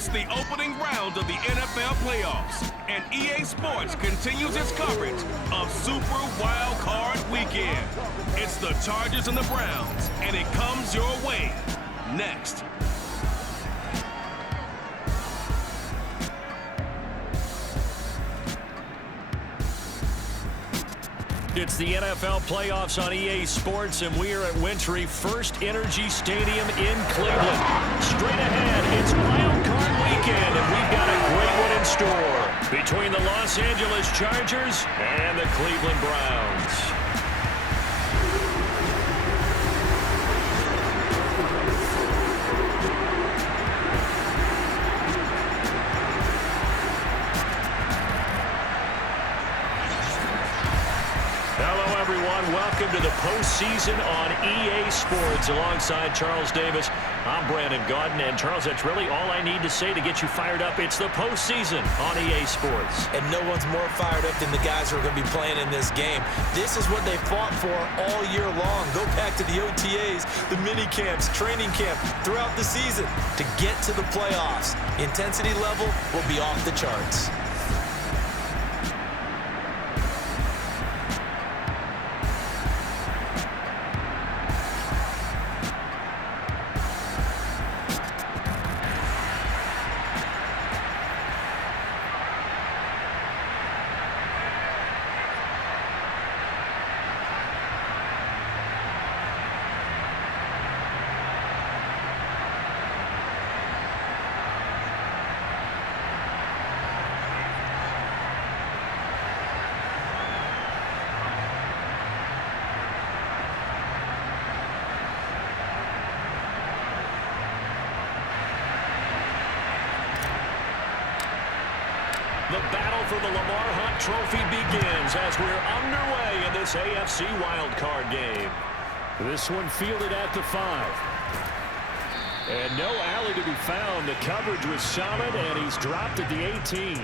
It's the opening round of the NFL playoffs, and EA Sports continues its coverage of Super Wild Card Weekend. It's the Chargers and the Browns, and it comes your way next. It's the NFL playoffs on EA Sports, and we are at Wintry First Energy Stadium in Cleveland. Straight ahead, it's Wild Card Weekend, and we've got a great one in store between the Los Angeles Chargers and the Cleveland Browns. Welcome to the postseason on EA Sports. Alongside Charles Davis, I'm Brandon Gaudin. And Charles, that's really all I need to say to get you fired up. It's the postseason on EA Sports. And no one's more fired up than the guys who are going to be playing in this game. This is what they fought for all year long. Go back to the OTAs, the mini camps, training camp, throughout the season to get to the playoffs. Intensity level will be off the charts. The battle for the Lamar Hunt Trophy begins as we're underway in this AFC wildcard game. This one fielded at the 5. And no alley to be found. The coverage was solid, and he's dropped at the 18.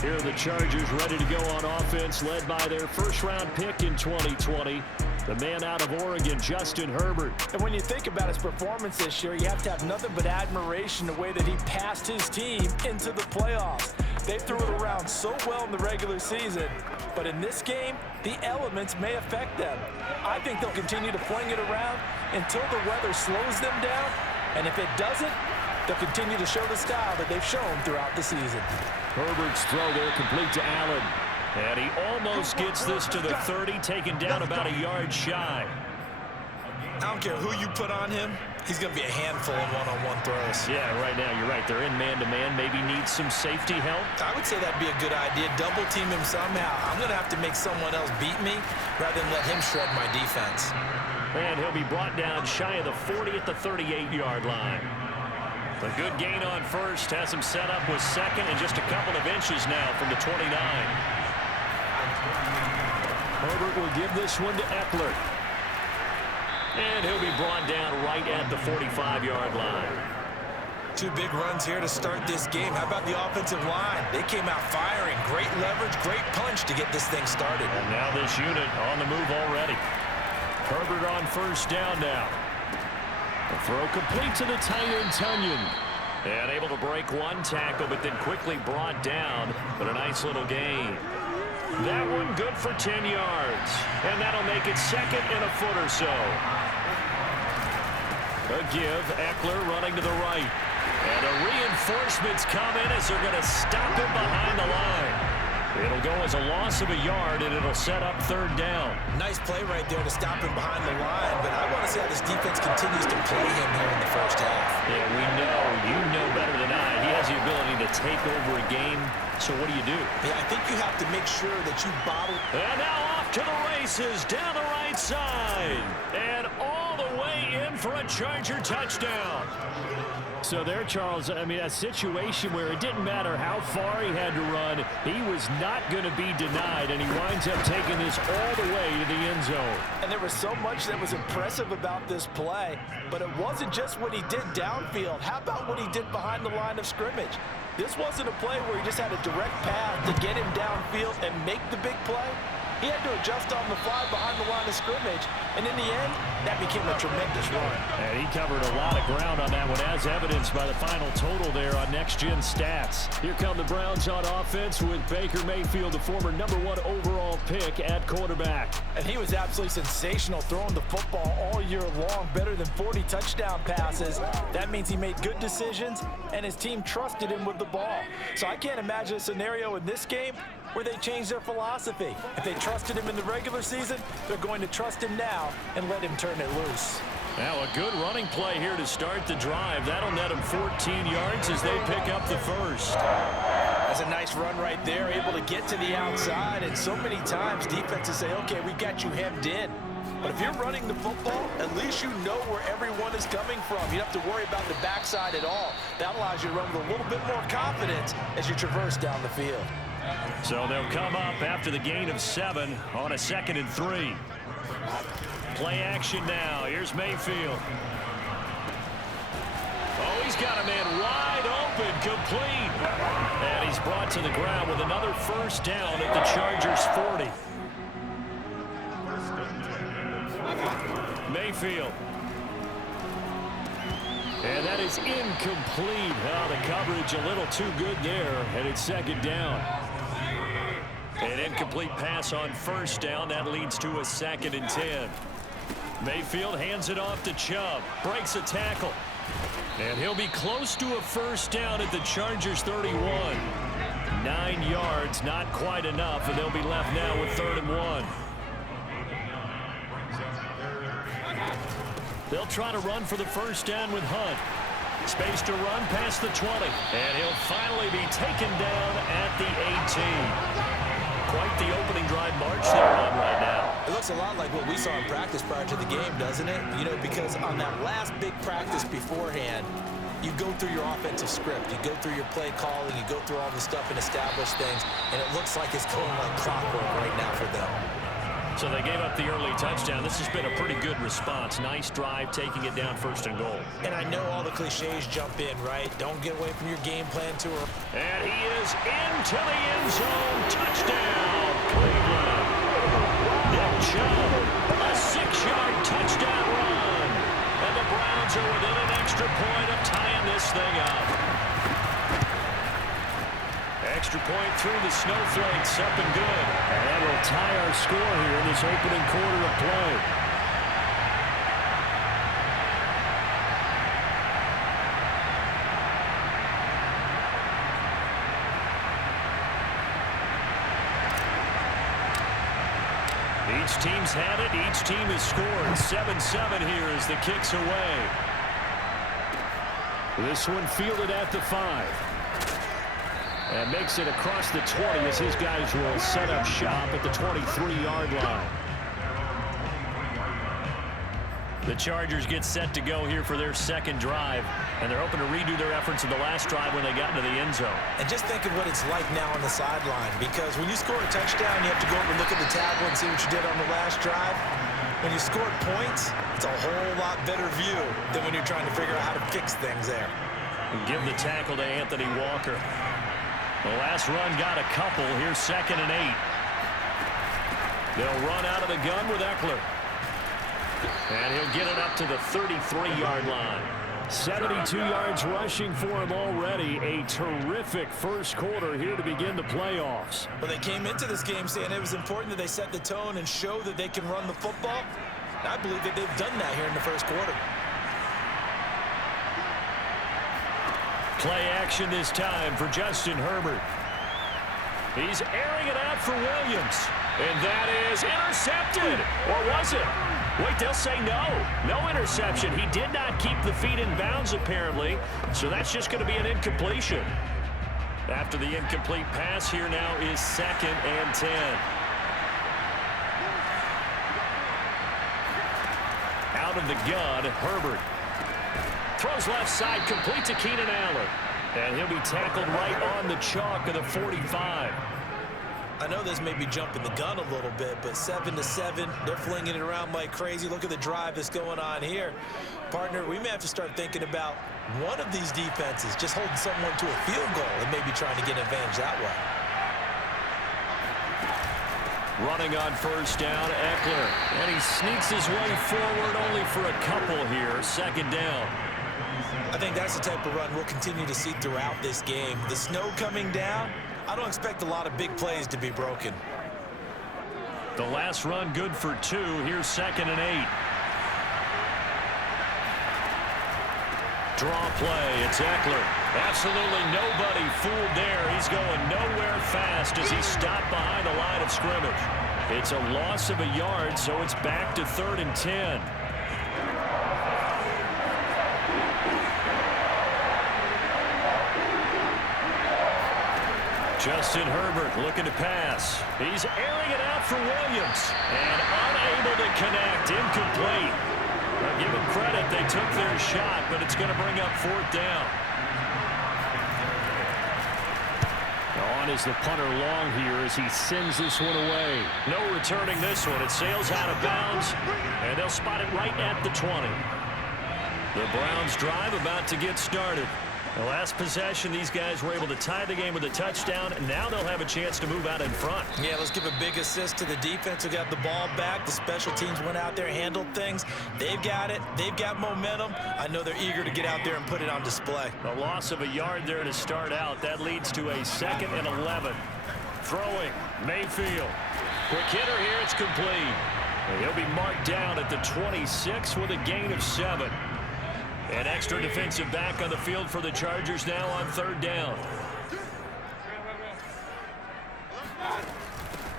Here are the Chargers ready to go on offense, led by their first-round pick in 2020. The man out of Oregon, Justin Herbert. And when you think about his performance this year, you have to have nothing but admiration the way that he passed his team into the playoffs. They threw it around so well in the regular season, but in this game, the elements may affect them. I think they'll continue to fling it around until the weather slows them down, and if it doesn't, they'll continue to show the style that they've shown throughout the season. Herbert's throw there complete to Allen. And he almost gets this to the 30, taken down about a yard shy. I don't care who you put on him, he's going to be a handful in one-on-one throws. Yeah, right now you're right. They're in man-to-man, maybe needs some safety help. I would say that'd be a good idea. Double team him somehow. I'm going to have to make someone else beat me rather than let him shred my defense. And he'll be brought down shy of the 40 at the 38-yard line. A good gain on first, has him set up with second and just a couple of inches now from the 29. Herbert will give this one to Eckler. And he'll be brought down right at the 45-yard line. Two big runs here to start this game. How about the offensive line? They came out firing. Great leverage, great punch to get this thing started. And now this unit on the move already. Herbert on first down now. The throw complete to the tight end, Tunyon. And able to break one tackle, but then quickly brought down. But a nice little gain. That one good for 10 yards. And that'll make it second and a foot or so. A give, Eckler running to the right. And the reinforcements come in as they're going to stop him behind the line. It'll go as a loss of a yard, and it'll set up third down. Nice play right there to stop him behind the line, but I want to see how this defense continues to play him here in the first half. Yeah, we know. You know better than I. He has the ability to take over a game, so what do you do? Yeah, I think you have to make sure that you bottle. And now off to the races, down the right side. And all the way in for a Charger touchdown. So there, Charles, I mean, a situation where it didn't matter how far he had to run, he was not going to be denied, and he winds up taking this all the way to the end zone. And there was so much that was impressive about this play, but it wasn't just what he did downfield. How about what he did behind the line of scrimmage? This wasn't a play where he just had a direct path to get him downfield and make the big play. He had to adjust on the fly behind the line of scrimmage, and in the end, that became a tremendous run. And he covered a lot of ground on that one, as evidenced by the final total there on Next Gen Stats. Here come the Browns on offense with Baker Mayfield, the former #1 overall pick at quarterback. And he was absolutely sensational throwing the football all year long, better than 40 touchdown passes. That means he made good decisions, and his team trusted him with the ball. So I can't imagine a scenario in this game where they change their philosophy. If they trusted him in the regular season, they're going to trust him now and let him turn it loose. Now a good running play here to start the drive. That'll net him 14 yards as they pick up the first. That's a nice run right there, able to get to the outside, and so many times defenses say, okay, we got you hemmed in. But if you're running the football, at least you know where everyone is coming from. You don't have to worry about the backside at all. That allows you to run with a little bit more confidence as you traverse down the field. So they'll come up after the gain of 7 on a 2nd and 3. Play action now. Here's Mayfield. Oh, he's got a man wide open, complete. And he's brought to the ground with another first down at the Chargers' 40. Mayfield. And that is incomplete. Oh, the coverage a little too good there, and it's 2nd down. An incomplete pass on first down. That leads to a 2nd and 10. Mayfield hands it off to Chubb. Breaks a tackle. And he'll be close to a first down at the Chargers' 31. 9 yards, not quite enough, and they'll be left now with 3rd and 1. They'll try to run for the first down with Hunt. Space to run past the 20. And he'll finally be taken down at the 18. Quite the opening drive march they're on right now. It looks a lot like what we saw in practice prior to the game, doesn't it? You know, because on that last big practice beforehand, you go through your offensive script. You go through your play calling. You go through all the stuff and establish things. And it looks like it's going like clockwork right now for them. So they gave up the early touchdown. This has been a pretty good response. Nice drive, taking it down 1st and goal. And I know all the cliches jump in, right? Don't get away from your game plan too early. And he is into the end zone. Touchdown, Cleveland. Nick Chubb, a 6-yard touchdown run. And the Browns are within an extra point of tying this thing up. Extra point through the snowflakes, up and good. And that will tie our score here in this opening quarter of play. Each team's had it. Each team has scored. 7-7 here as the kick's away. This one fielded at the 5. And makes it across the 20 as his guys will set up shop at the 23-yard line. The Chargers get set to go here for their 2nd drive, and they're hoping to redo their efforts in the last drive when they got into the end zone. And just think of what it's like now on the sideline, because when you score a touchdown, you have to go over and look at the tablet and see what you did on the last drive. When you scored points, it's a whole lot better view than when you're trying to figure out how to fix things there. And give the tackle to Anthony Walker. The last run got a couple. Here's 2nd and 8. They'll run out of the gun with Eckler. And he'll get it up to the 33-yard line. 72 yards rushing for him already. A terrific first quarter here to begin the playoffs. Well, they came into this game saying it was important that they set the tone and show that they can run the football. And I believe that they've done that here in the first quarter. Play action this time for Justin Herbert. He's airing it out for Williams. And that is intercepted. Or was it? Wait, they'll say no. No interception. He did not keep the feet in bounds, apparently. So that's just going to be an incompletion. After the incomplete pass, here now is 2nd and 10. Out of the gun, Herbert. Throws left side, complete to Keenan Allen. And he'll be tackled right on the chalk of the 45. I know this may be jumping the gun a little bit, but 7-7, they're flinging it around like crazy. Look at the drive that's going on here. Partner, we may have to start thinking about one of these defenses just holding someone to a field goal and maybe trying to get an advantage that way. Running on first down, Eckler. And he sneaks his way forward only for a couple here. Second down. I think that's the type of run we'll continue to see throughout this game. The snow coming down, I don't expect a lot of big plays to be broken. The last run good for 2. Here's 2nd and 8. Draw play. It's Eckler. Absolutely nobody fooled there. He's going nowhere fast as he's stopped behind the line of scrimmage. It's a loss of a yard, so it's back to 3rd and 10. Justin Herbert looking to pass. He's airing it out for Williams. And unable to connect. Incomplete. I'll give them credit. They took their shot, but it's going to bring up 4th down. On is the punter long here as he sends this one away. No returning this one. It sails out of bounds, and they'll spot it right at the 20. The Browns drive about to get started. The last possession, these guys were able to tie the game with a touchdown, and now they'll have a chance to move out in front. Yeah, let's give a big assist to the defense who got the ball back. The special teams went out there, handled things. They've got it. They've got momentum. I know they're eager to get out there and put it on display. A loss of a yard there to start out. That leads to a 2nd and 11. Throwing, Mayfield. Quick hitter here, it's complete. And he'll be marked down at the 26 with a gain of 7. An extra defensive back on the field for the Chargers now on 3rd down.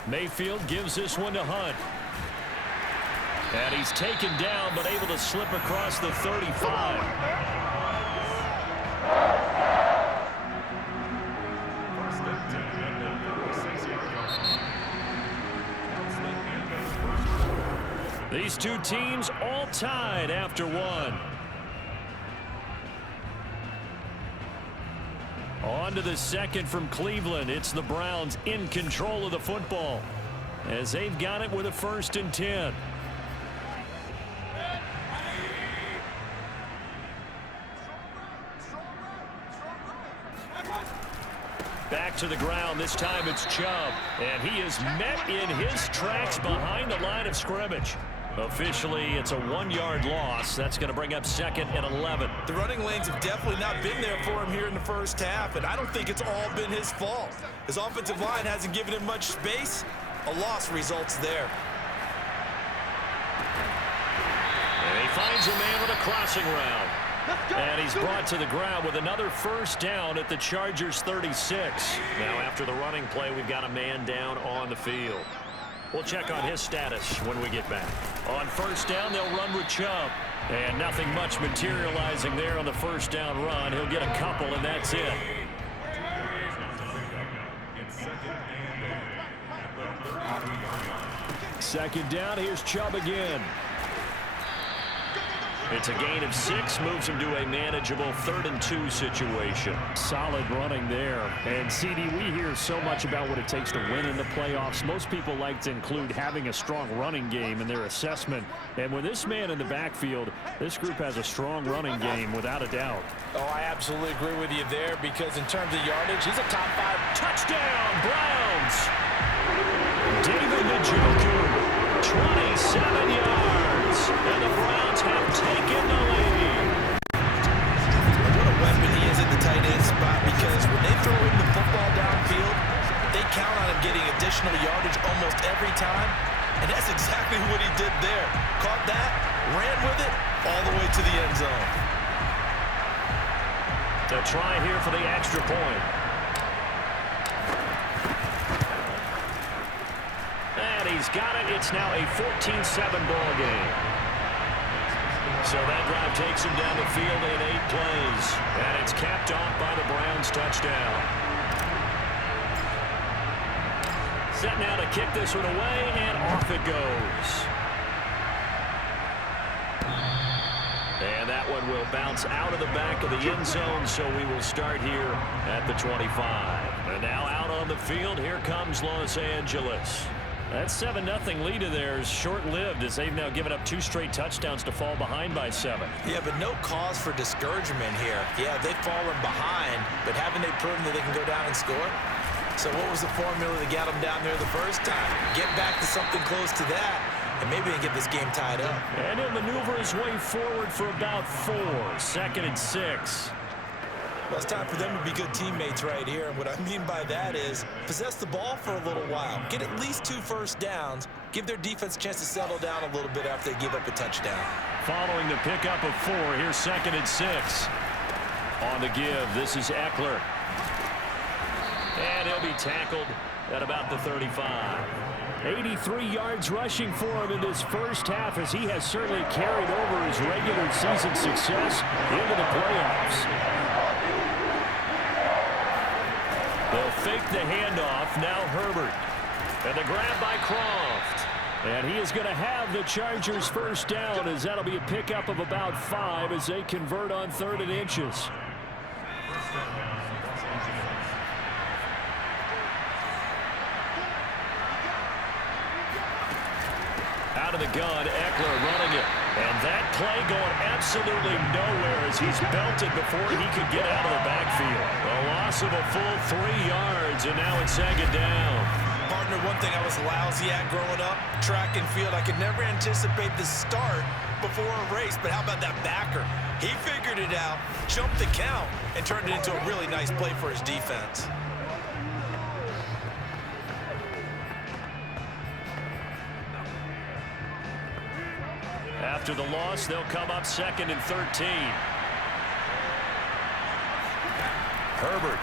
Mayfield gives this one to Hunt. And he's taken down but able to slip across the 35. These two teams all tied after 1. On to the 2nd from Cleveland. It's the Browns in control of the football as they've got it with a 1st and 10. Back to the ground. This time it's Chubb. And he is met in his tracks behind the line of scrimmage. Officially, it's a 1-yard loss. That's going to bring up 2nd and 11. The running lanes have definitely not been there for him here in the first half, and I don't think it's all been his fault. His offensive line hasn't given him much space. A loss results there. And he finds a man with a crossing route. And he's brought to the ground with another 1st down at the Chargers 36. Now, after the running play, we've got a man down on the field. We'll check on his status when we get back. On 1st down, they'll run with Chubb. And nothing much materializing there on the 1st down run. He'll get a couple, and that's it. Second down, here's Chubb again. It's a gain of 6, moves him to a manageable 3rd and 2 situation. Solid running there. And, CD, we hear so much about what it takes to win in the playoffs. Most people like to include having a strong running game in their assessment. And with this man in the backfield, this group has a strong running game without a doubt. Oh, I absolutely agree with you there because in terms of yardage, he's a top 5. Touchdown, Browns! David Njoku, 27 yards. And the Browns have taken the lead. What a weapon he is at the tight end spot because when they throw him the football downfield, they count on him getting additional yardage almost every time. And that's exactly what he did there. Caught that, ran with it, all the way to the end zone. To try here for the extra point. And he's got it. It's now a 14-7 ball game. So that drive takes him down the field in 8 plays. And it's capped off by the Browns touchdown. Set now to kick this one away, and off it goes. And that one will bounce out of the back of the end zone, so we will start here at the 25. And now out on the field, here comes Los Angeles. That 7-0 lead of theirs short-lived as they've now given up 2 straight touchdowns to fall behind by 7. Yeah, but no cause for discouragement here. Yeah, they've fallen behind, but haven't they proven that they can go down and score? So what was the formula that got them down there the first time? Get back to something close to that, and maybe they get this game tied up. And he'll maneuver his way forward for about 4. 2nd and 6. Well, it's time for them to be good teammates right here. And what I mean by that is possess the ball for a little while. Get at least 2 first downs. Give their defense a chance to settle down a little bit after they give up a touchdown. Following the pickup of 4, here's 2nd and 6. On the give, this is Eckler. And he'll be tackled at about the 35. 83 yards rushing for him in this first half, as he has certainly carried over his regular season success into the playoffs. They'll fake the handoff. Now Herbert. And the grab by Croft. And he is going to have the Chargers first down, as that'll be a pickup of about 5 as they convert on 3rd and inches. Out of the gun, Eckler running it. And that play going absolutely nowhere as he's belted before he could get out of the backfield. A loss of a full 3 yards, and now it's 2nd down. Partner, one thing I was lousy at growing up, track and field. I could never anticipate the start before a race, but how about that backer? He figured it out, jumped the count, and turned it into a really nice play for his defense. After the loss, they'll come up 2nd and 13. Herbert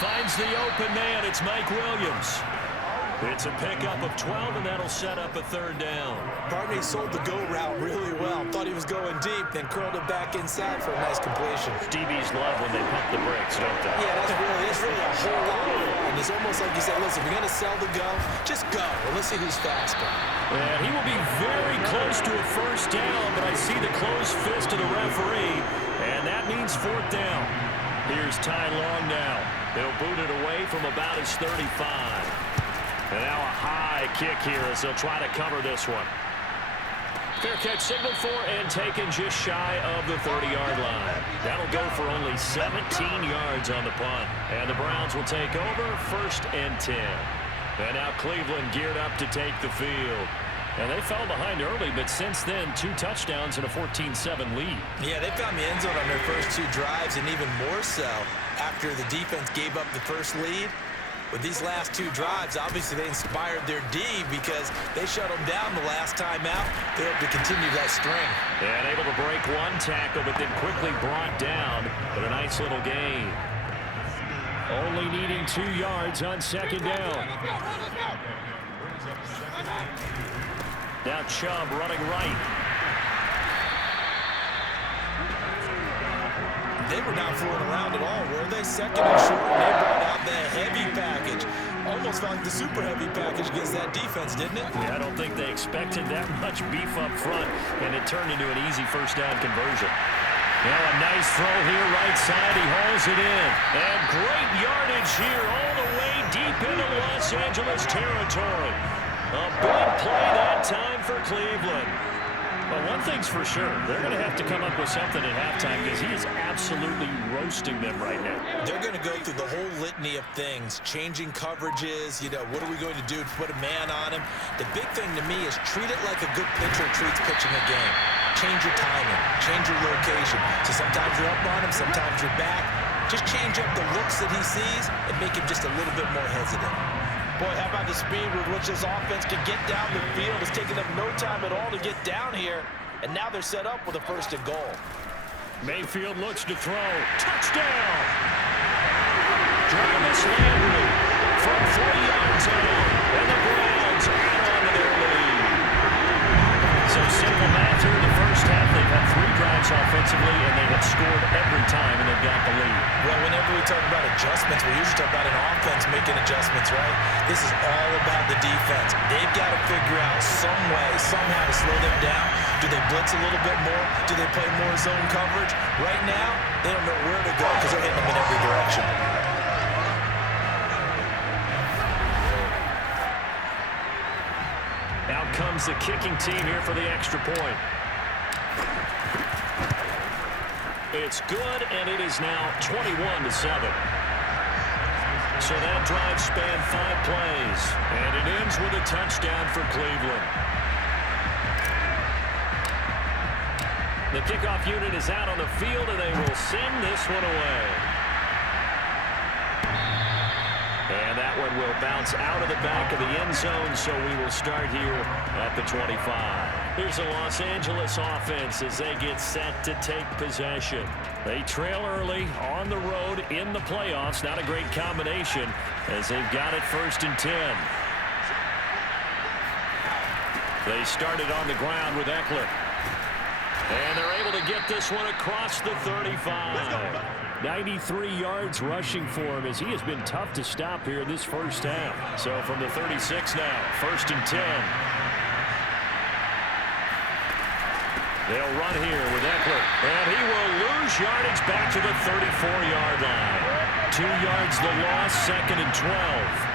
finds the open man. It's Mike Williams. It's a pickup of 12, and that'll set up a 3rd down. Partner, he sold the go route really well. Thought he was going deep, then curled it back inside for a nice completion. DBs love when they pump the brakes, don't they? Yeah, that's really a whole lot of fun. It's almost like you said, listen, if you're going to sell the go, just go. Well, let's see who's faster. And he will be very close to a first down, but I see the closed fist of the referee, and that means 4th down. Here's Ty Long now. He'll boot it away from about his 35. And now a high kick here as they'll try to cover this one. Fair catch signaled for and taken just shy of the 30-yard line. That'll go for only 17 yards on the punt. And the Browns will take over 1st and 10. And now Cleveland geared up to take the field. And they fell behind early, but since then, 2 touchdowns and a 14-7 lead. Yeah, they found the end zone on their first 2 drives, and even more so after the defense gave up the first lead. With these last 2 drives, obviously they inspired their D because they shut them down the last time out. They hope to continue that string. And able to break 1 tackle, but then quickly brought down. But a nice little gain. Only needing 2 yards on 2nd down. Now Chubb running right. They were not fooling around at all, were they? 2nd and short, and they brought out that heavy package. Almost felt like the super heavy package against that defense, didn't it? Yeah, I don't think they expected that much beef up front, and it turned into an easy first down conversion. Now a nice throw here, right side. He hauls it in. And great yardage here all the way deep into Los Angeles territory. A big play that time for Cleveland. But one thing's for sure, they're going to have to come up with something at halftime because he is absolutely roasting them right now. They're going to go through the whole litany of things, changing coverages, what are we going to do to put a man on him? The big thing to me is treat it like a good pitcher treats pitching a game. Change your timing, change your location. So sometimes you're up on him, sometimes you're back. Just change up the looks that he sees and make him just a little bit more hesitant. Boy, how about the speed with which this offense can get down the field? It's taken them no time at all to get down here, and now they're set up with a 1st and goal. Mayfield looks to throw. Touchdown! Jarvis Landry from 3 yards out, and the Browns add on to their lead. So simple math here in the first half. They've had 3 drives offensively, and they have scored every time, and they've got the lead. Well, whenever we talk about adjustments, we usually talk about an offense making adjustments, right? This is all about the defense. They've got to figure out some way, somehow to slow them down. Do they blitz a little bit more? Do they play more zone coverage? Right now, they don't know where to go because they're hitting them in every direction. Out comes the kicking team here for the extra point. It's good, and it is now 21-7. So that drive spanned 5 plays. And it ends with a touchdown for Cleveland. The kickoff unit is out on the field, and they will send this one away. And that one will bounce out of the back of the end zone, so we will start here at the 25. Here's the Los Angeles offense as they get set to take possession. They trail early on the road in the playoffs. Not a great combination as they've got it 1st and 10. They started on the ground with Eckler. And they're able to get this one across the 35. 93 yards rushing for him as he has been tough to stop here this first half. So from the 36 now, 1st and 10. They'll run here with Eckler. And he will lose yardage back to the 34-yard line. 2 yards the loss, 2nd and 12.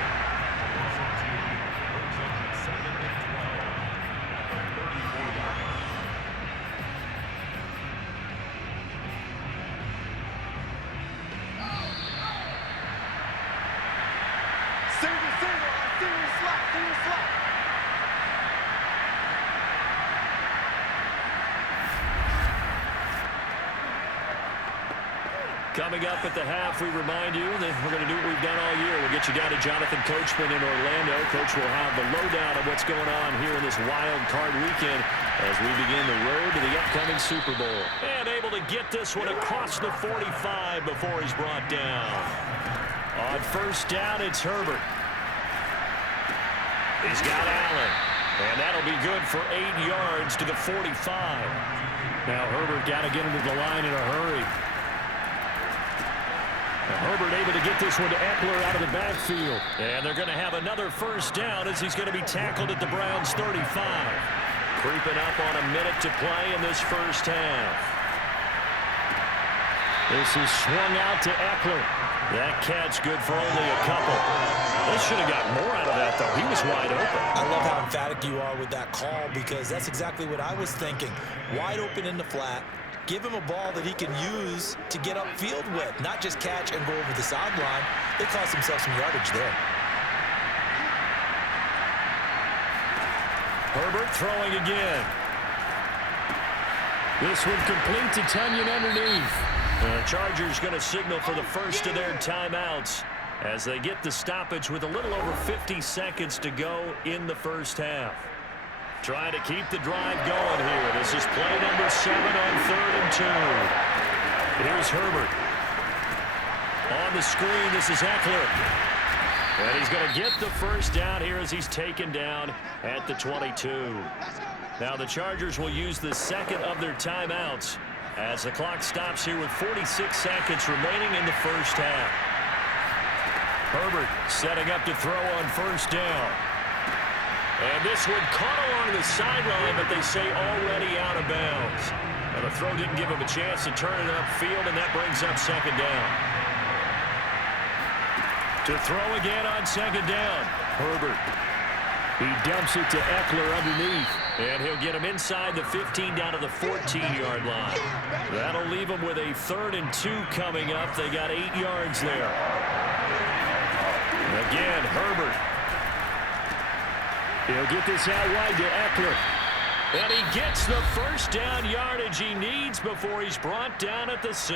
Coming up at the half, we remind you that we're going to do what we've done all year. We'll get you down to Jonathan Coachman in Orlando. Coach will have the lowdown of what's going on here in this wild card weekend as we begin the road to the upcoming Super Bowl. And able to get this one across the 45 before he's brought down. On 1st down, it's Herbert. He's got Allen. And that'll be good for 8 yards to the 45. Now Herbert got to get into the line in a hurry. Herbert able to get this one to Eckler out of the backfield. And they're going to have another 1st down as he's going to be tackled at the Browns' 35. Creeping up on a minute to play in this first half. This is swung out to Eckler. That catch good for only a couple. They should have got more out of that, though. He was wide open. I love how emphatic you are with that call because that's exactly what I was thinking. Wide open in the flat. Give him a ball that he can use to get upfield with, not just catch and go over the sideline. They cost themselves some yardage there. Herbert throwing again. This one complete to Tunyon underneath. The Chargers going to signal for the first of their timeouts as they get the stoppage with a little over 50 seconds to go in the first half. Trying to keep the drive going here. This is play number 7 on 3rd and 2. Here's Herbert. On the screen, this is Eckler. And he's going to get the 1st down here as he's taken down at the 22. Now the Chargers will use the 2nd of their timeouts as the clock stops here with 46 seconds remaining in the first half. Herbert setting up to throw on 1st down. And this one caught along the sideline, but they say already out of bounds. And the throw didn't give him a chance to turn it upfield, and that brings up 2nd down. To throw again on 2nd down, Herbert. He dumps it to Eckler underneath, and he'll get him inside the 15 down to the 14-yard line. That'll leave him with a 3rd and 2 coming up. They got 8 yards there. Again, Herbert. He'll get this out wide to Eckler. And he gets the 1st down yardage he needs before he's brought down at the 6.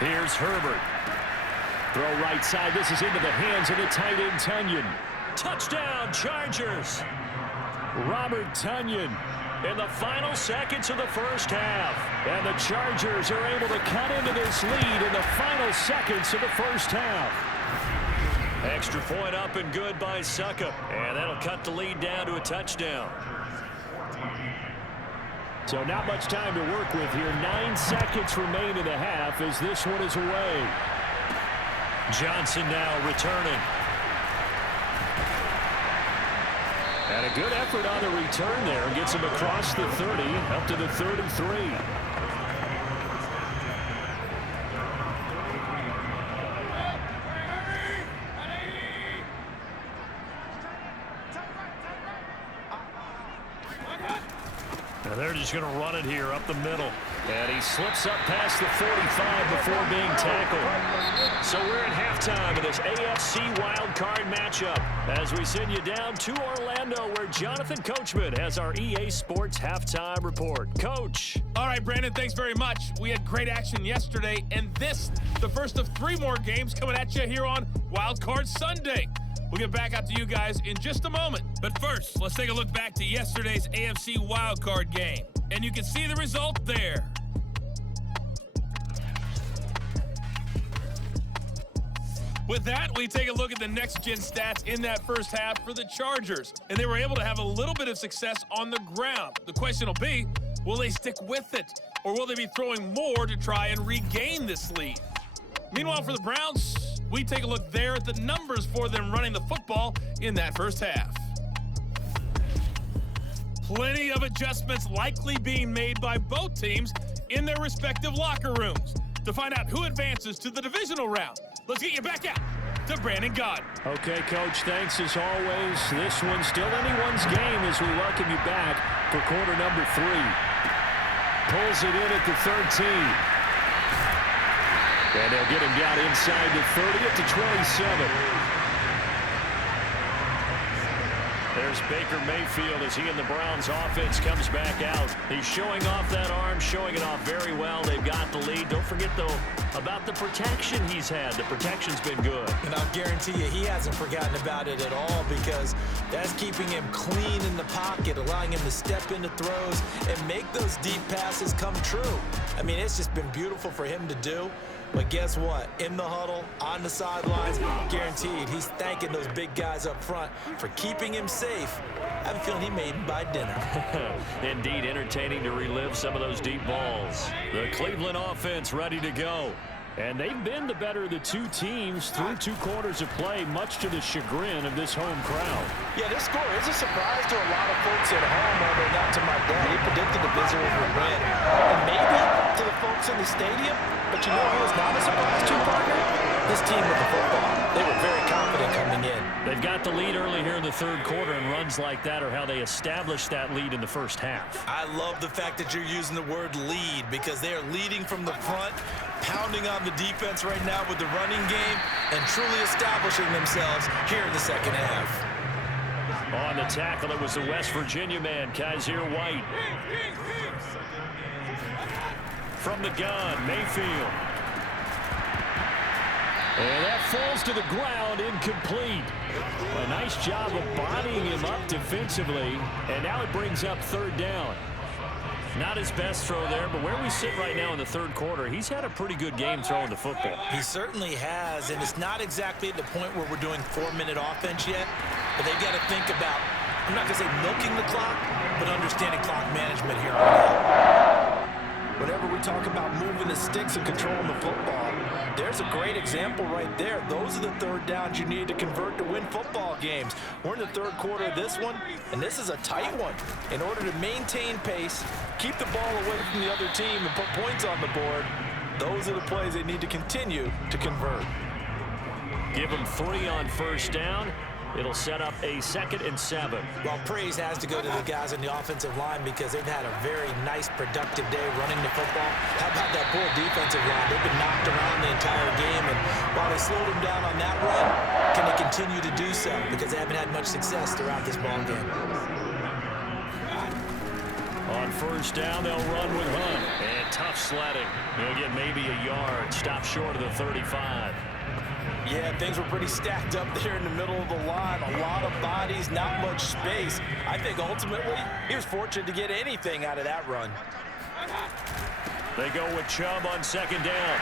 Here's Herbert. Throw right side. This is into the hands of the tight end, Tunyon. Touchdown, Chargers. Robert Tunyon in the final seconds of the first half. And the Chargers are able to cut into this lead in the final seconds of the first half. Extra point up and good by Suckup. And that'll cut the lead down to a touchdown. So not much time to work with here. 9 seconds remain in the half as this one is away. Johnson now returning. And a good effort on the return there. Gets him across the 30 up to the 33. And they're just going to run it here up the middle. And he slips up past the 45 before being tackled. So we're at halftime of this AFC wildcard matchup as we send you down to Orlando where Jonathan Coachman has our EA Sports halftime report. Coach. All right, Brandon, thanks very much. We had great action yesterday, and this, the first of 3 more games coming at you here on Wildcard Sunday. We'll get back out to you guys in just a moment. But first, let's take a look back to yesterday's AFC wildcard game. And you can see the result there. With that, we take a look at the next-gen stats in that first half for the Chargers. And they were able to have a little bit of success on the ground. The question will be, will they stick with it? Or will they be throwing more to try and regain this lead? Meanwhile, for the Browns, we take a look there at the numbers for them running the football in that first half. Plenty of adjustments likely being made by both teams in their respective locker rooms. To find out who advances to the divisional round, let's get you back out to Brandon Gaudin. Okay, Coach, thanks as always. This one's still anyone's game as we welcome you back for quarter number 3. Pulls it in at the 13. And they'll get him down inside the 30 at the 27. There's Baker Mayfield as he and the Browns offense comes back out. He's showing off that arm, showing it off very well. They've got the lead. Don't forget, though, about the protection he's had. The protection's been good. And I'll guarantee you he hasn't forgotten about it at all because that's keeping him clean in the pocket, allowing him to step into throws and make those deep passes come true. I mean, it's just been beautiful for him to do. But guess what? In the huddle, on the sidelines, guaranteed he's thanking those big guys up front for keeping him safe. I have a feeling he may even buy dinner. Indeed, entertaining to relive some of those deep balls. The Cleveland offense ready to go. And they've been the better of the 2 teams through 2 quarters of play, much to the chagrin of this home crowd. Yeah, this score is a surprise to a lot of folks at home, although not to my dad. He predicted the visitors would win. And maybe to the folks in the stadium, but you know who was not a surprise to, partner? This team with the football. They were very confident coming in. They've got the lead early here in the 3rd quarter, and runs like that are how they established that lead in the first half. I love the fact that you're using the word lead because they are leading from the front, pounding on the defense right now with the running game, and truly establishing themselves here in the second half. On the tackle, it was the West Virginia man, Kaiser White. From the gun, Mayfield. And that falls to the ground, incomplete. A nice job of bodying him up defensively, and now it brings up 3rd down. Not his best throw there, but where we sit right now in the 3rd quarter, he's had a pretty good game throwing the football. He certainly has, and it's not exactly at the point where we're doing 4-minute offense yet, but they've got to think about, I'm not going to say milking the clock, but understanding clock management here on out. Whenever we talk about moving the sticks and controlling the football, there's a great example right there. Those are the 3rd downs you need to convert to win football games. We're in the 3rd quarter of this one, and this is a tight one. In order to maintain pace, keep the ball away from the other team, and put points on the board, those are the plays they need to continue to convert. Give them 3 on 1st down. It'll set up a 2nd and 7. Well, praise has to go to the guys on the offensive line because they've had a very nice, productive day running the football. How about that poor defensive line? They've been knocked around the entire game, and while they slowed them down on that run, can they continue to do so? Because they haven't had much success throughout this ball game. On 1st down, they'll run with Hunt. And tough sledding. He'll get maybe a yard. Stop short of the 35. Yeah, things were pretty stacked up there in the middle of the line. A lot of bodies, not much space. I think ultimately he was fortunate to get anything out of that run. They go with Chubb on 2nd down.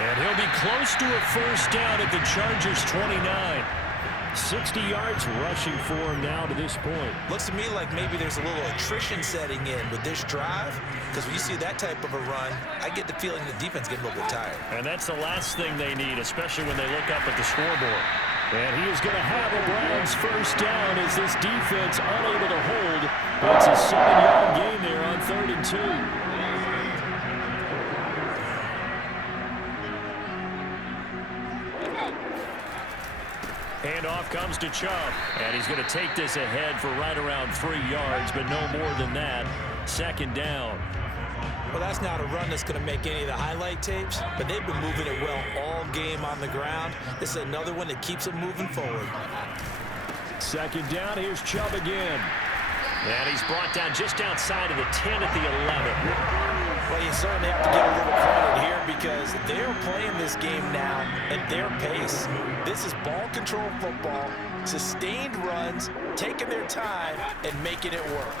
And he'll be close to a 1st down at the Chargers' 29. 60 yards rushing for him now to this point. Looks to me like maybe there's a little attrition setting in with this drive, because when you see that type of a run, I get the feeling the defense getting a little bit tired. And that's the last thing they need, especially when they look up at the scoreboard. And he is going to have a Browns 1st down as this defense unable to hold. But it's a 7-yard gain there on 3rd and 2. And off comes to Chubb. And he's going to take this ahead for right around 3 yards, but no more than that. Second down. Well, that's not a run that's going to make any of the highlight tapes, but they've been moving it well all game on the ground. This is another one that keeps them moving forward. Second down, here's Chubb again. And he's brought down just outside of the 10 at the 11. Well, you certainly have to get a little credit here because they're playing this game now at their pace. This is ball control football, sustained runs, taking their time, and making it work.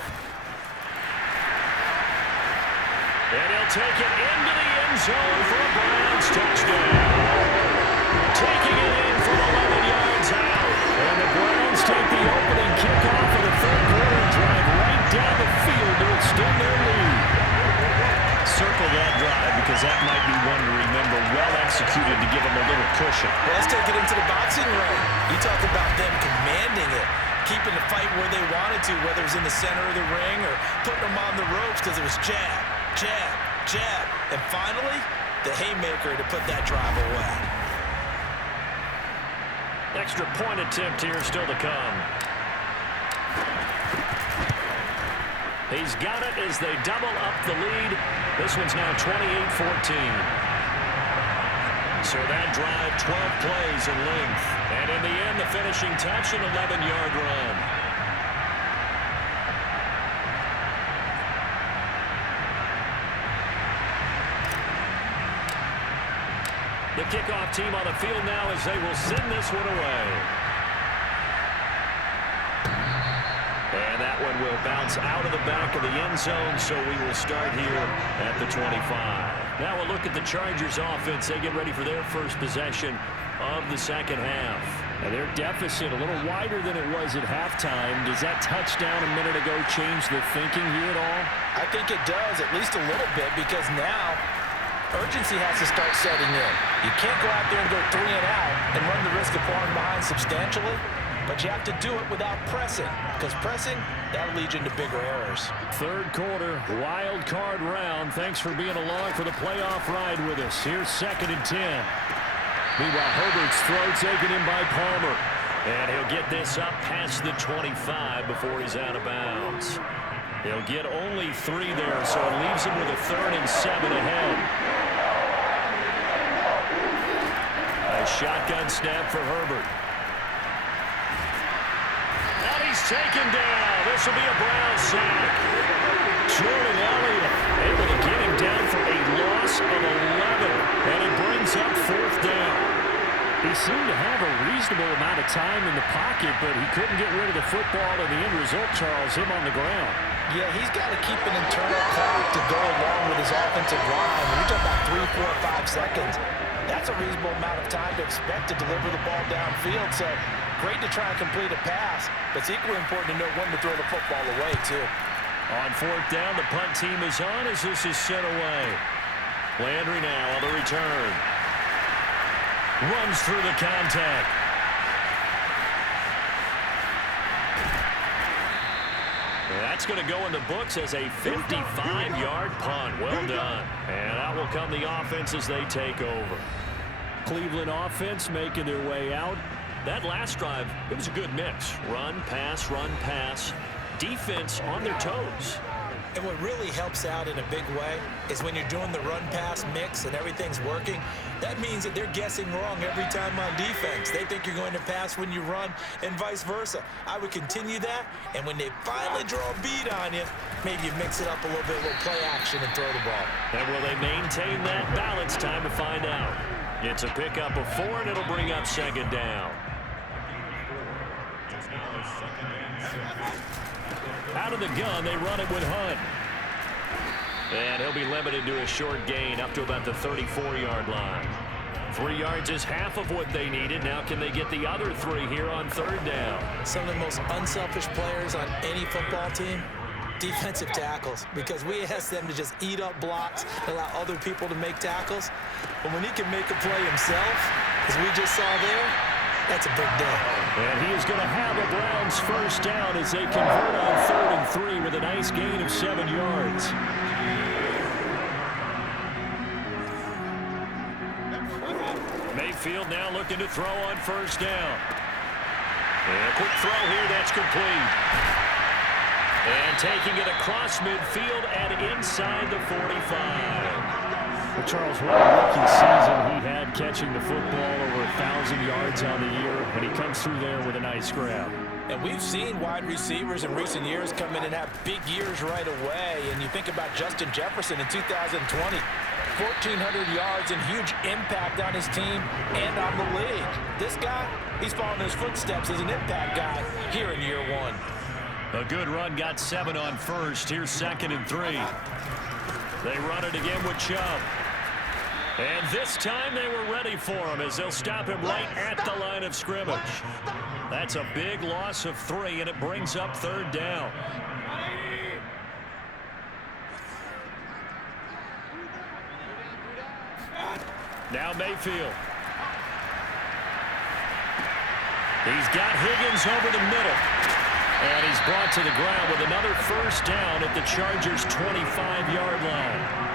And he'll take it into the end zone for a Browns touchdown. Taking it in from 11 yards out. And the Browns take the opening kickoff of the third quarter and drive right down the field to extend their lead. Circle that drive because that might be one to remember. Well executed to give them a little cushion. Well, let's take it into the boxing ring. You talk about them commanding it, keeping the fight where they wanted to, whether it was in the center of the ring or putting them on the ropes because it was jab, jab, jab, and finally, the haymaker to put that drive away. Extra point attempt here still to come. He's got it as they double up the lead. This one's now 28-14. So that drive, 12 plays in length. And in the end, the finishing touch, an 11-yard run. The kickoff team on the field now as they will send this one away. And that one will bounce out of the back of the end zone, so we will start here at the 25. Now we'll look at the Chargers offense. They get ready for their first possession of the second half. And their deficit a little wider than it was at halftime. Does that touchdown a minute ago change the thinking here at all? I think it does, at least a little bit, because now urgency has to start setting in. You can't go out there and go 3 and out and run the risk of falling behind substantially, but you have to do it without pressing, because pressing, that'll lead you into bigger errors. Third quarter, wild card round. Thanks for being along for the playoff ride with us. Here's 2nd and 10. Meanwhile, Herbert's throw taken in by Palmer. And he'll get this up past the 25 before he's out of bounds. He'll get only 3 there, so it leaves him with a 3rd and 7 ahead. A shotgun snap for Herbert. And he's taken down. This will be a Brown sack. Jordan Elliott able to get him down for a loss of 11. And it brings up 4th down. He seemed to have a reasonable amount of time in the pocket, but he couldn't get rid of the football, and the end result, Charles, him on the ground. Yeah, he's got to keep an internal clock to go along with his offensive line. When you're talking about 3, 4, 5 seconds, that's a reasonable amount of time to expect to deliver the ball downfield. So great to try and complete a pass, but it's equally important to know when to throw the football away, too. On 4th down, the punt team is on as this is sent away. Landry now on the return. Runs through the contact. That's going to go in the books as a 55-yard punt. Well done. And out will come the offense as they take over. Cleveland offense making their way out. That last drive, it was a good mix. Run, pass, defense on their toes. And what really helps out in a big way is when you're doing the run-pass mix and everything's working, that means that they're guessing wrong every time on defense. They think you're going to pass when you run and vice versa. I would continue that, and when they finally draw a bead on you, maybe you mix it up a little bit, a little play action and throw the ball. And will they maintain that balance? Time to find out. It's a pickup of 4, and it'll bring up 2nd down. Out of the gun, they run it with Hunt. And he'll be limited to a short gain up to about the 34-yard line. 3 yards is half of what they needed. Now can they get the other 3 here on 3rd down? Some of the most unselfish players on any football team, defensive tackles, because we ask them to just eat up blocks and allow other people to make tackles. But when he can make a play himself, as we just saw there, that's a big day. And he is going to have a Browns 1st down as they convert on 3rd and 3 with a nice gain of 7 yards. Mayfield now looking to throw on 1st down. And a quick throw here, that's complete. And taking it across midfield and inside the 45. Well, Charles, what a rookie season he had catching the football, over 1,000 yards on the year, and he comes through there with a nice grab. And we've seen wide receivers in recent years come in and have big years right away. And you think about Justin Jefferson in 2020, 1,400 yards and huge impact on his team and on the league. This guy, he's following his footsteps as an impact guy here in year one. A good run, got 7 on first. Here's 2nd and 3. They run it again with Chubb. And this time they were ready for him as they'll stop him right at the line of scrimmage. That's a big loss of 3, and it brings up 3rd down. Now Mayfield. He's got Higgins over the middle. And he's brought to the ground with another 1st down at the Chargers' 25-yard line.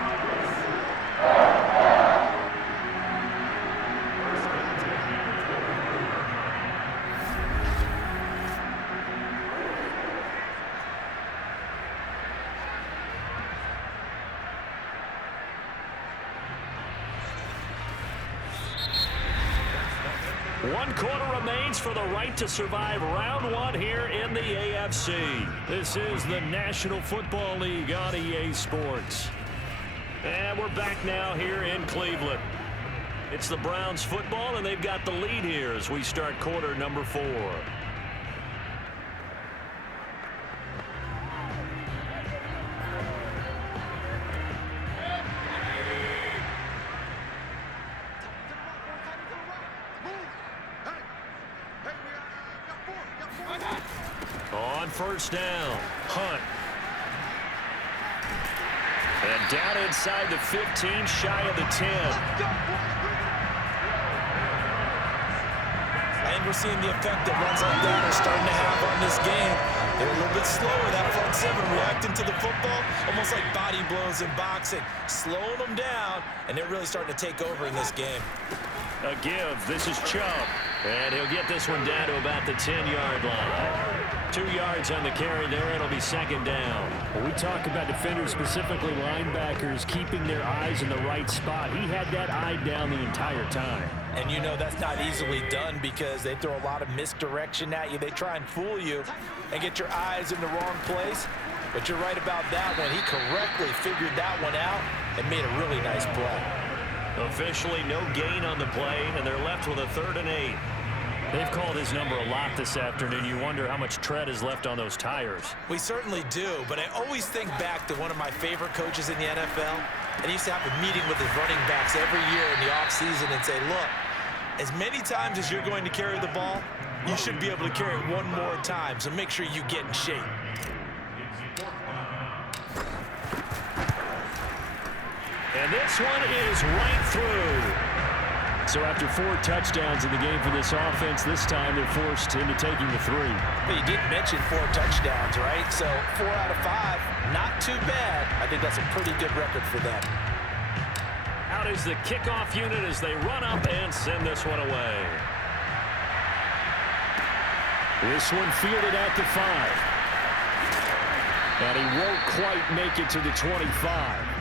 One quarter remains for the right to survive round 1 here in the AFC. This is the National Football League on EA Sports. And we're back now here in Cleveland. It's the Browns football, and they've got the lead here as we start quarter number 4. On 1st down, Hunt. And down inside the 15, shy of the 10. And we're seeing the effect that runs like that are starting to have on this game. They're a little bit slower, that front 7, reacting to the football, almost like body blows in boxing, slowing them down, and they're really starting to take over in this game. A give. This is Chubb. And he'll get this one down to about the 10-yard line. 2 yards on the carry there. It'll be 2nd down. When we talk about defenders, specifically linebackers, keeping their eyes in the right spot, he had that eye down the entire time. And you know that's not easily done because they throw a lot of misdirection at you. They try and fool you and get your eyes in the wrong place. But you're right about that one. He correctly figured that one out and made a really nice play. Officially no gain on the play, and they're left with a 3rd and 8. They've called his number a lot this afternoon. You wonder how much tread is left on those tires. We certainly do, but I always think back to one of my favorite coaches in the NFL, and he used to have a meeting with his running backs every year in the offseason and say, look, as many times as you're going to carry the ball, you should be able to carry it one more time, so make sure you get in shape. And this one is right through. So after 4 touchdowns in the game for this offense, this time they're forced into taking the 3. But you did mention 4 touchdowns, right? So 4 out of 5, not too bad. I think that's a pretty good record for them. Out is the kickoff unit as they run up and send this one away. This one fielded at the 5. And he won't quite make it to the 25.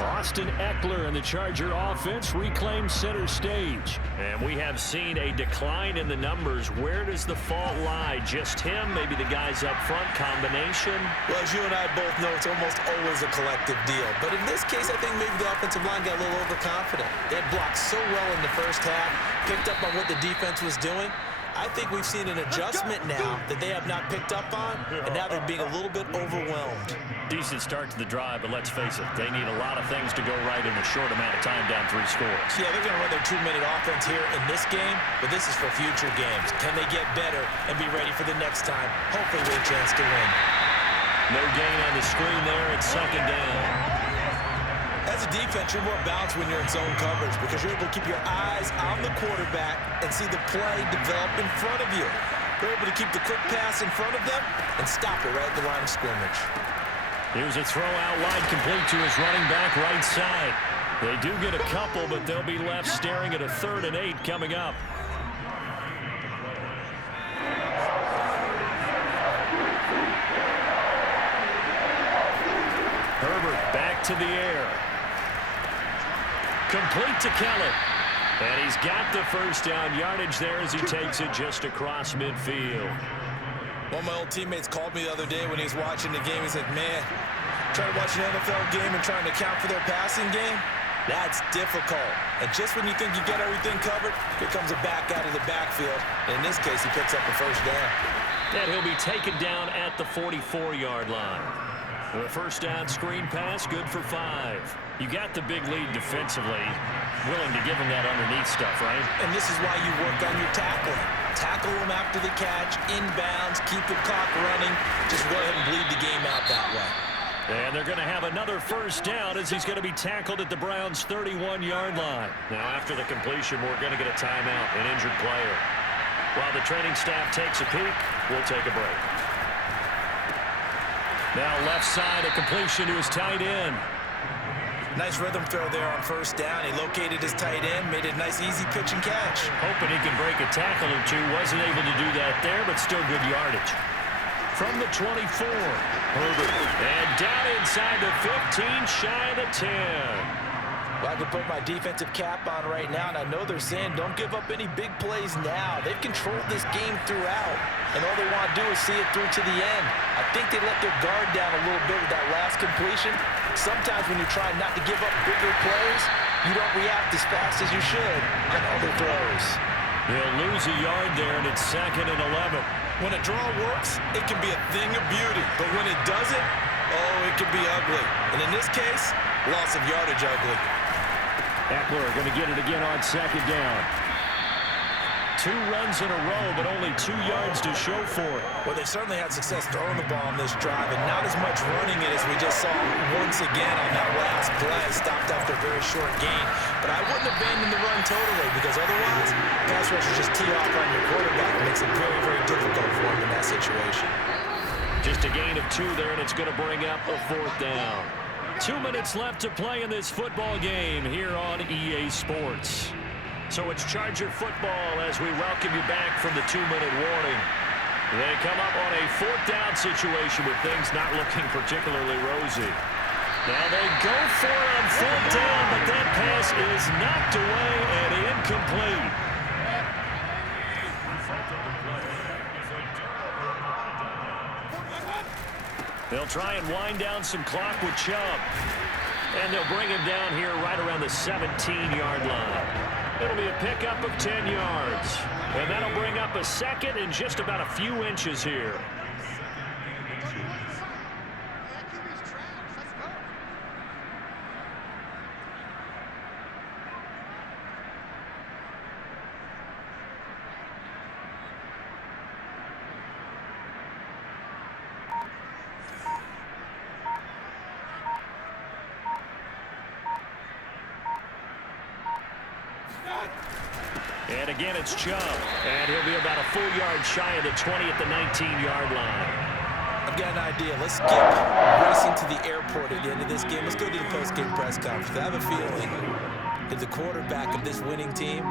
Austin Eckler and the Charger offense reclaim center stage. And we have seen a decline in the numbers. Where does the fault lie? Just him? Maybe the guys up front? Combination? Well, as you and I both know, it's almost always a collective deal. But in this case, I think maybe the offensive line got a little overconfident. They had blocked so well in the first half, picked up on what the defense was doing. I think we've seen an adjustment now that they have not picked up on, and now they're being a little bit overwhelmed. Decent start to the drive, but let's face it, they need a lot of things to go right in a short amount of time down 3 scores. Yeah, they're going to run their 2-minute offense here in this game, but this is for future games. Can they get better and be ready for the next time? Hopefully with a chance to win. No gain on the screen there. It's 2nd down. As a defense, you're more balanced when you're in zone coverage because you're able to keep your eyes on the quarterback and see the play develop in front of you. You're able to keep the quick pass in front of them and stop it right at the line of scrimmage. Here's a throw out wide, complete to his running back right side. They do get a couple, but they'll be left staring at a 3rd and 8 coming up. Herbert back to the air. Complete to Kelly. And he's got the first down yardage there as he takes it just across midfield. One of my old teammates called me the other day when he was watching the game. He said, man, trying to watch an NFL game and trying to account for their passing game, that's difficult. And just when you think you get everything covered, here comes a back out of the backfield. And in this case, he picks up the first down. And he'll be taken down at the 44-yard line. The first down screen pass, good for 5. You got the big lead defensively. Willing to give him that underneath stuff, right? And this is why you work on your tackling. Tackle them after the catch, inbounds, keep the clock running. Just go ahead and bleed the game out that way. And they're going to have another first down as he's going to be tackled at the Browns' 31-yard line. Now, after the completion, we're going to get a timeout, an injured player. While the training staff takes a peek, we'll take a break. Now left side, a completion to his tight end. Nice rhythm throw there on first down. He located his tight end, made a nice easy pitch and catch. Hoping he can break a tackle or two. Wasn't able to do that there, but still good yardage. From the 24, Herbert. And down inside the 15, shy of the 10. Well, I can put my defensive cap on right now, and I know they're saying don't give up any big plays now. They've controlled this game throughout, and all they want to do is see it through to the end. I think they let their guard down a little bit with that last completion. Sometimes when you're trying not to give up bigger plays, you don't react as fast as you should on other throws. They'll lose a yard there, and it's 2nd and 11. When a draw works, it can be a thing of beauty. But when it doesn't, oh, it can be ugly. And in this case, loss of yardage ugly. Eckler going to get it again on 2nd down. 2 runs in a row, but only 2 yards to show for it. Well, they certainly had success throwing the ball on this drive, and not as much running it as we just saw once again on that last play. Stopped after a very short gain. But I wouldn't abandon the run totally, because otherwise, pass rushers just tee off on your quarterback. It makes it very, very difficult for him in that situation. Just a gain of 2 there, and it's going to bring up a 4th down. 2 minutes left to play in this football game here on EA Sports. So it's Charger football as we welcome you back from the 2-minute warning. They come up on a 4th down situation with things not looking particularly rosy. Now they go for it on 4th down, but that pass is knocked away and incomplete. They'll try and wind down some clock with Chubb. And they'll bring him down here right around the 17-yard line. It'll be a pickup of 10 yards. And that'll bring up a 2nd and just about a few inches here. And again, it's Chubb. And he'll be about a full yard shy of the 20 at the 19-yard line. I've got an idea. Let's skip racing to the airport at the end of this game. Let's go to the post-game press conference. I have a feeling that the quarterback of this winning team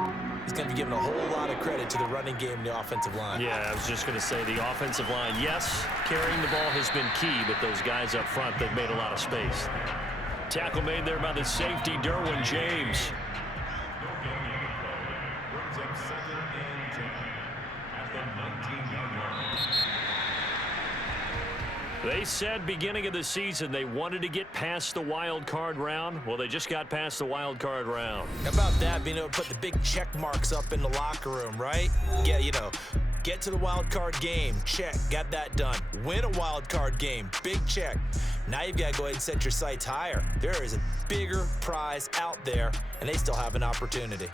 is going to be given a whole lot of credit to the running game and the offensive line. Yeah, I was just going to say the offensive line, yes, carrying the ball has been key, but those guys up front, they've made a lot of space. Tackle made there by the safety, Derwin James. They said beginning of the season they wanted to get past the wild card round. Well, they just got past the wild card round. How about that, being able to put the big check marks up in the locker room, right? Yeah, you know, get to the wild card game, check, got that done. Win a wild card game, big check. Now you've got to go ahead and set your sights higher. There is a bigger prize out there, and they still have an opportunity.